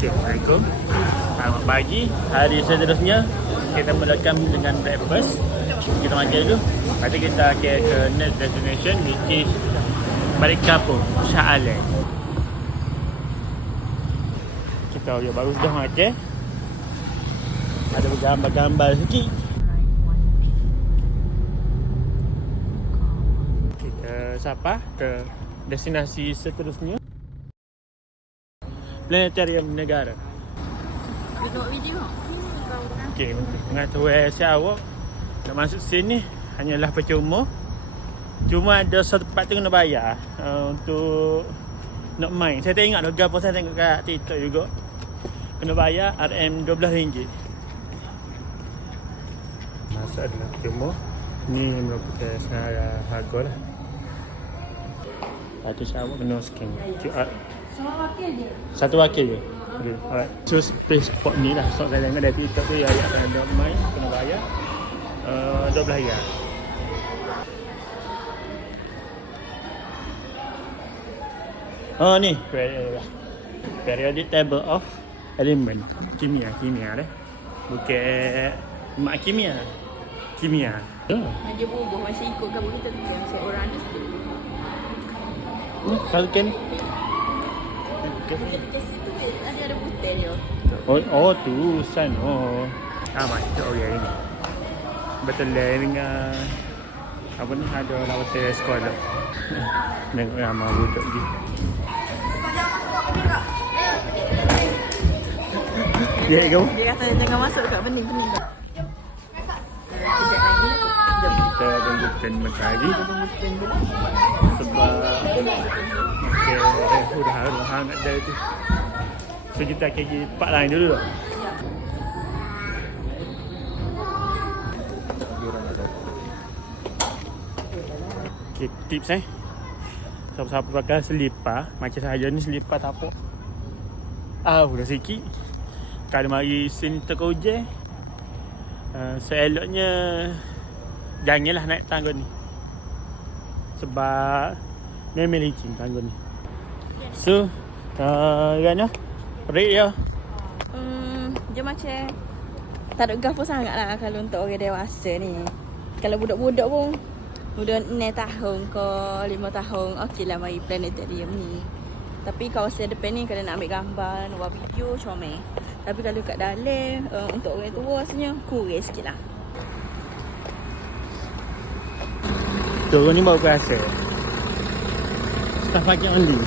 Assalamualaikum. Selamat pagi. Hari seterusnya kita mulakan dengan breakfast. Kita makan dulu. Lepas tu kita ke next destination which is balik kampung Shah Alam. Kita baru sudah makan. Ada bergambar-gambar sikit. Kita sapa ke destinasi seterusnya. Planetarium Negara. Tengok video. Okey, untuk pengetahuan awak nak masuk sini hanyalah percuma. Cuma ada satu tempat tu kena bayar untuk nak main. Saya tak ingat dah gapo, saya tengok kat TikTok juga. Kena bayar RM12. Masuk adalah percuma. Ni merupakan harga lah. Lepas tu awak kena scan QR. Satu wakil je. Okay, alright. So space spot ni lah. So saya tengok dari TikTok tu ayat akan ada main kena bayar RM12. Oh ni periodic table of element. Kimia dah. Bukan mak kimia. Dia berubah macam ikut kamu kita tu yang saya orang ni. Kalau kan Kat situ ada butir dia. Oh tu san. Oh. Macam orang ini. Betul lah dengan apa ni ada lawatan sekolah. Tengok ramai budak ni. Ya, kau. Dia kata jangan masuk kat bening-bening. Kejap lagi. Kita tunggukan matahari. Sebab udah hangat dah tu. So kita akan pergi part lain dulu tak? Okay, tips siapa-siapa pakai selipar macam saya ni selipar tapak dah sikit. Kalau mari sini tengok hujan, seeloknya janganlah naik tangga ni sebab memang licin tangga ni. So Rana rate dia Dia macam tak ada gaf pun sangat lah kalau untuk orang dewasa ni. Kalau budak-budak pun budak 6 tahun ke 5 tahun okey lah mari planetarium ni. Tapi kawasan depan ni kalau nak ambil gambar, nak buat video comel. Tapi kalau kat dalam untuk orang tua rasanya kurang sikit lah. Turun ni baru berasa. Staf pagi only.